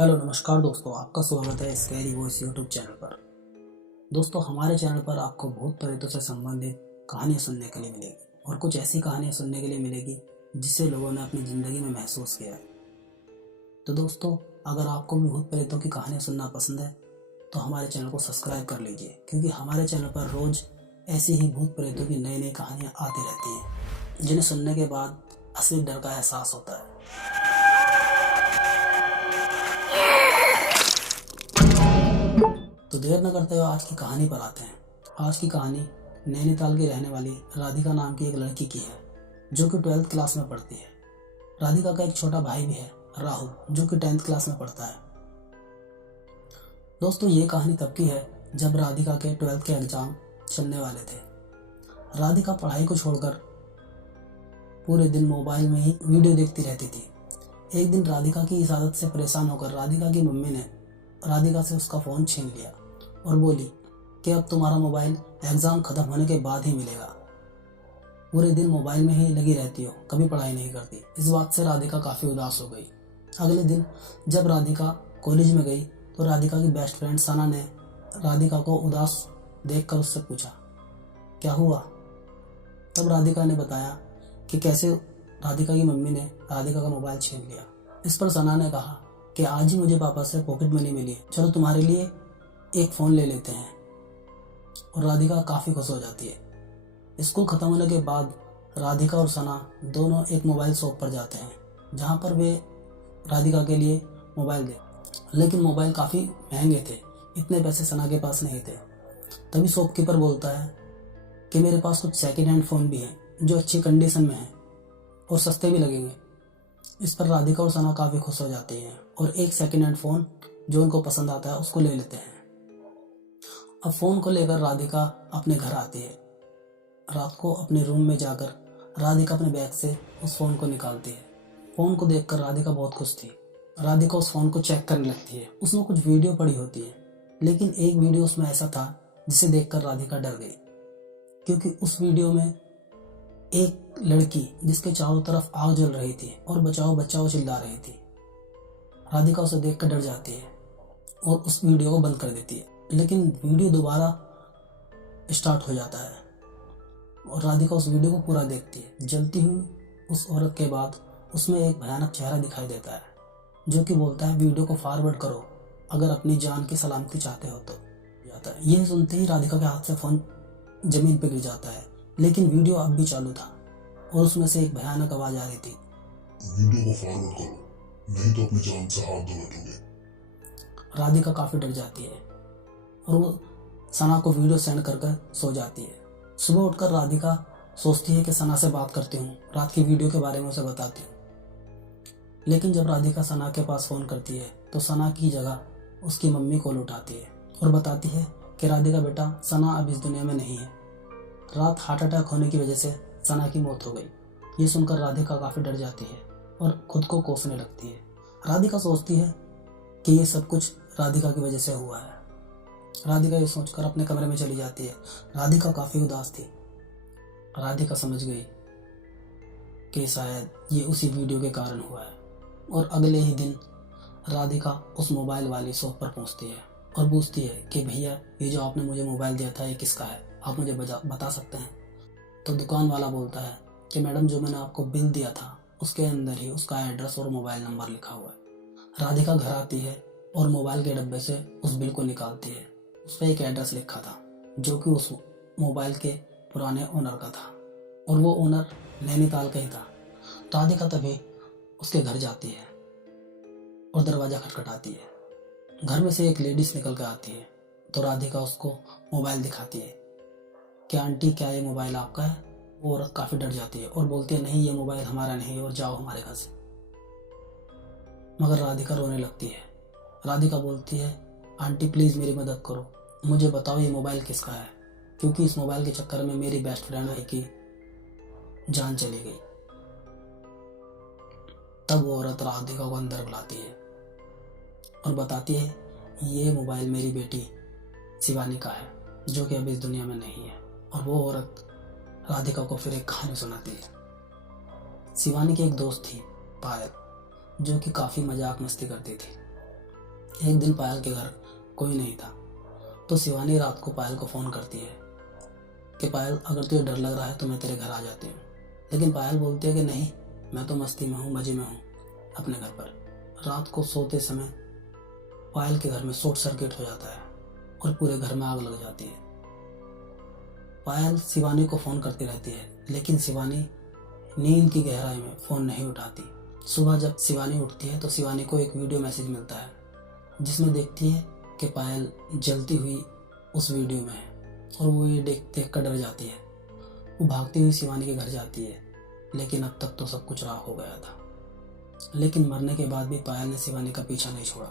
Hello नमस्कार दोस्तों, आपका स्वागत है स्कैरी वॉइस यूट्यूब चैनल पर। दोस्तों, हमारे चैनल पर आपको भूत प्रेतों से संबंधित कहानियाँ सुनने के लिए मिलेगी और कुछ ऐसी कहानियाँ सुनने के लिए मिलेगी जिसे लोगों ने अपनी ज़िंदगी में महसूस किया है। तो दोस्तों, अगर आपको भी भूत प्रेतों की कहानियाँ सुनना पसंद है तो हमारे चैनल को सब्सक्राइब कर लीजिए, क्योंकि हमारे चैनल पर रोज़ ऐसी ही भूत प्रेतों की नई नई कहानियाँ आती रहती हैं, जिन्हें सुनने के बाद असली डर का एहसास होता है। तो देर न करते हुए आज की कहानी पर आते हैं। आज की कहानी नैनीताल की रहने वाली राधिका नाम की एक लड़की की है, जो कि 12th क्लास में पढ़ती है। राधिका का एक छोटा भाई भी है, राहुल, जो कि 10th क्लास में पढ़ता है। दोस्तों, ये कहानी तब की है जब राधिका के 12th के एग्जाम चलने वाले थे। राधिका पढ़ाई को छोड़कर पूरे दिन मोबाइल में ही वीडियो देखती रहती थी। एक दिन राधिका की इस आदत से परेशान होकर राधिका की मम्मी ने राधिका से उसका फ़ोन छीन लिया और बोली कि अब तुम्हारा मोबाइल एग्ज़ाम ख़त्म होने के बाद ही मिलेगा। पूरे दिन मोबाइल में ही लगी रहती हो, कभी पढ़ाई नहीं करती। इस बात से राधिका काफ़ी उदास हो गई। अगले दिन जब राधिका कॉलेज में गई तो राधिका की बेस्ट फ्रेंड सना ने राधिका को उदास देखकर उससे पूछा, क्या हुआ? तब राधिका ने बताया कि कैसे राधिका की मम्मी ने राधिका का मोबाइल छीन लिया। इस पर सना ने कहा कि आज ही मुझे पापा से पॉकेट मनी मिली है, चलो तुम्हारे लिए एक फ़ोन ले लेते हैं। और राधिका काफ़ी खुश हो जाती है। स्कूल ख़त्म होने के बाद राधिका और सना दोनों एक मोबाइल शॉप पर जाते हैं, जहां पर वे राधिका के लिए मोबाइल दे, लेकिन मोबाइल काफ़ी महंगे थे, इतने पैसे सना के पास नहीं थे। तभी शॉपकीपर बोलता है कि मेरे पास कुछ सेकेंड हैंड फ़ोन भी हैं जो अच्छी कंडीशन में हैं और सस्ते भी लगेंगे। इस पर राधिका और सना काफ़ी खुश हो जाती हैं और एक सेकेंड हैंड फ़ोन जो उनको पसंद आता है उसको ले लेते हैं। अब फ़ोन को लेकर राधिका अपने घर आती है। रात को अपने रूम में जाकर राधिका अपने बैग से उस फ़ोन को निकालती है। फ़ोन को देखकर राधिका बहुत खुश थी। राधिका उस फ़ोन को चेक करने लगती है। उसमें कुछ वीडियो पड़ी होती है, लेकिन एक वीडियो उसमें ऐसा था जिसे देखकर राधिका डर गई, क्योंकि उस वीडियो में एक लड़की जिसके चारों तरफ आग जल रही थी और बचाओ बचाओ चिल्ला रही थी। राधिका उसे देखकर डर जाती है और उस वीडियो को बंद कर देती है, लेकिन वीडियो दोबारा स्टार्ट हो जाता है और राधिका उस वीडियो को पूरा देखती है। जलती हुई उस औरत के बाद उसमें एक भयानक चेहरा दिखाई देता है, जो कि बोलता है वीडियो को फॉरवर्ड करो अगर अपनी जान की सलामती चाहते हो तो। जाता है। यह सुनते ही राधिका के हाथ से फ़ोन जमीन पर गिर जाता है, लेकिन वीडियो अब भी चालू था और उसमें से एक भयानक आवाज़ आ रही थी, वीडियो को फॉरवर्ड करो, नहीं तो अपनी जान से हाथ धो बैठोगे। राधिका काफ़ी डर जाती है और वो सना को वीडियो सेंड कर सो जाती है। सुबह उठकर राधिका सोचती है कि सना से बात करती हूँ, रात की वीडियो के बारे में उसे बताती हूँ। लेकिन जब राधिका सना के पास फ़ोन करती है तो सना की जगह उसकी मम्मी कॉल उठाती है और बताती है कि राधिका बेटा, सना अब इस दुनिया में नहीं है। रात हार्ट अटैक होने की वजह से सना की मौत हो गई। ये सुनकर राधिका काफ़ी डर जाती है और खुद को कोसने लगती है। राधिका सोचती है कि ये सब कुछ राधिका की वजह से हुआ है। राधिका ये सोचकर अपने कमरे में चली जाती है। राधिका काफ़ी उदास थी। राधिका समझ गई कि शायद ये उसी वीडियो के कारण हुआ है और अगले ही दिन राधिका उस मोबाइल वाली शॉप पर पहुंचती है और पूछती है कि भैया, ये जो आपने मुझे मोबाइल दिया था ये किसका है, आप मुझे बता सकते हैं? तो दुकान वाला बोलता है कि मैडम, जो मैंने आपको बिल दिया था उसके अंदर ही उसका एड्रेस और मोबाइल नंबर लिखा हुआ है। राधिका घर आती है और मोबाइल के डब्बे से उस बिल को निकालती है। उस पर एक एड्रेस लिखा था जो कि उस मोबाइल के पुराने ओनर का था और वो ओनर नैनीताल का ही था। राधिका तभी उसके घर जाती है और दरवाज़ा खटखटाती है। घर में से एक लेडीज निकल कर आती है तो राधिका उसको मोबाइल दिखाती है कि आंटी, क्या ये मोबाइल आपका है? वो औरत काफ़ी डर जाती है और बोलती है, नहीं, ये मोबाइल हमारा नहीं है और जाओ हमारे घर से। मगर राधिका रोने लगती है। राधिका बोलती है, आंटी प्लीज़ मेरी मदद करो, मुझे बताओ ये मोबाइल किसका है, क्योंकि इस मोबाइल के चक्कर में मेरी बेस्ट फ्रेंड की जान चली गई। तब वो औरत राधिका को अंदर बुलाती है और बताती है, ये मोबाइल मेरी बेटी शिवानी का है, जो कि अभी इस दुनिया में नहीं है। और वो औरत राधिका को फिर एक कहानी सुनाती है। शिवानी की एक दोस्त थी, पायल, जो कि काफ़ी मजाक मस्ती करती थी। एक दिन पायल के घर कोई नहीं था, तो शिवानी रात को पायल को फ़ोन करती है कि पायल, अगर तुझे डर लग रहा है तो मैं तेरे घर आ जाती हूँ। लेकिन पायल बोलती है कि नहीं, मैं तो मस्ती में हूँ, मज़े में हूँ अपने घर पर। रात को सोते समय पायल के घर में शॉर्ट सर्किट हो जाता है और पूरे घर में आग लग जाती है। पायल शिवानी को फ़ोन करती रहती है, लेकिन शिवानी नींद की गहराई में फ़ोन नहीं उठाती। सुबह जब शिवानी उठती है तो शिवानी को एक वीडियो मैसेज मिलता है, जिसमें देखती है कि पायल जलती हुई उस वीडियो में है और वो ये देख कर डर जाती है। वो भागती हुई शिवानी के घर जाती है, लेकिन अब तक तो सब कुछ राख हो गया था। लेकिन मरने के बाद भी पायल ने शिवानी का पीछा नहीं छोड़ा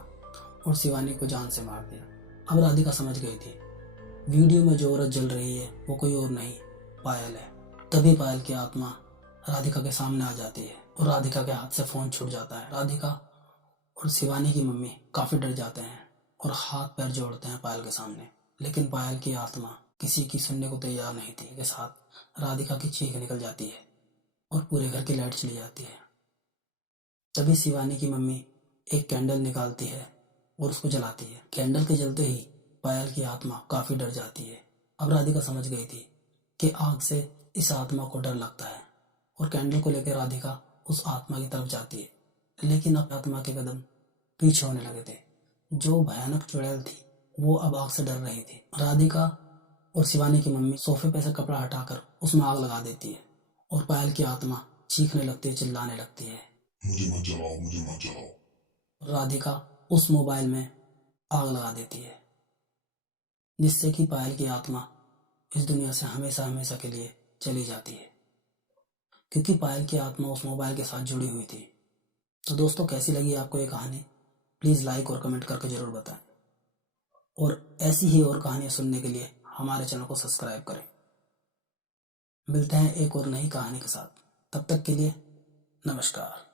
और शिवानी को जान से मार दिया। अब राधिका समझ गई थी, वीडियो में जो औरत जल रही है वो कोई और नहीं, पायल है। तभी पायल की आत्मा राधिका के सामने आ जाती है और राधिका के हाथ से फ़ोन छूट जाता है। राधिका और शिवानी की मम्मी काफ़ी डर जाते हैं और हाथ पैर जोड़ते हैं पायल के सामने। लेकिन पायल की आत्मा किसी की सुनने को तैयार नहीं थी। के साथ राधिका की चीख निकल जाती है और पूरे घर की लाइट चली जाती है। तभी शिवानी की मम्मी एक कैंडल निकालती है और उसको जलाती है। कैंडल के जलते ही पायल की आत्मा काफ़ी डर जाती है। अब राधिका समझ गई थी कि आग से इस आत्मा को डर लगता है और कैंडल को लेकर राधिका उस आत्मा की तरफ जाती है। लेकिन अब आत्मा के कदम पीछे होने लगे थे। जो भयानक चुड़ैल थी वो अब आग से डर रही थी। राधिका और शिवानी की मम्मी सोफे पे से कपड़ा हटाकर उसमें आग लगा देती है और पायल की आत्मा चीखने लगती है, चिल्लाने लगती है, मुझे मत जलाओ, मुझे मत जलाओ। राधिका उस मोबाइल में आग लगा देती है, जिससे कि पायल की आत्मा इस दुनिया से हमेशा हमेशा के लिए चली जाती है, क्योंकि पायल की आत्मा उस मोबाइल के साथ जुड़ी हुई थी। तो दोस्तों, कैसी लगी आपको ये कहानी? प्लीज़ लाइक और कमेंट करके ज़रूर बताएं और ऐसी ही और कहानियाँ सुनने के लिए हमारे चैनल को सब्सक्राइब करें। मिलते हैं एक और नई कहानी के साथ। तब तक के लिए नमस्कार।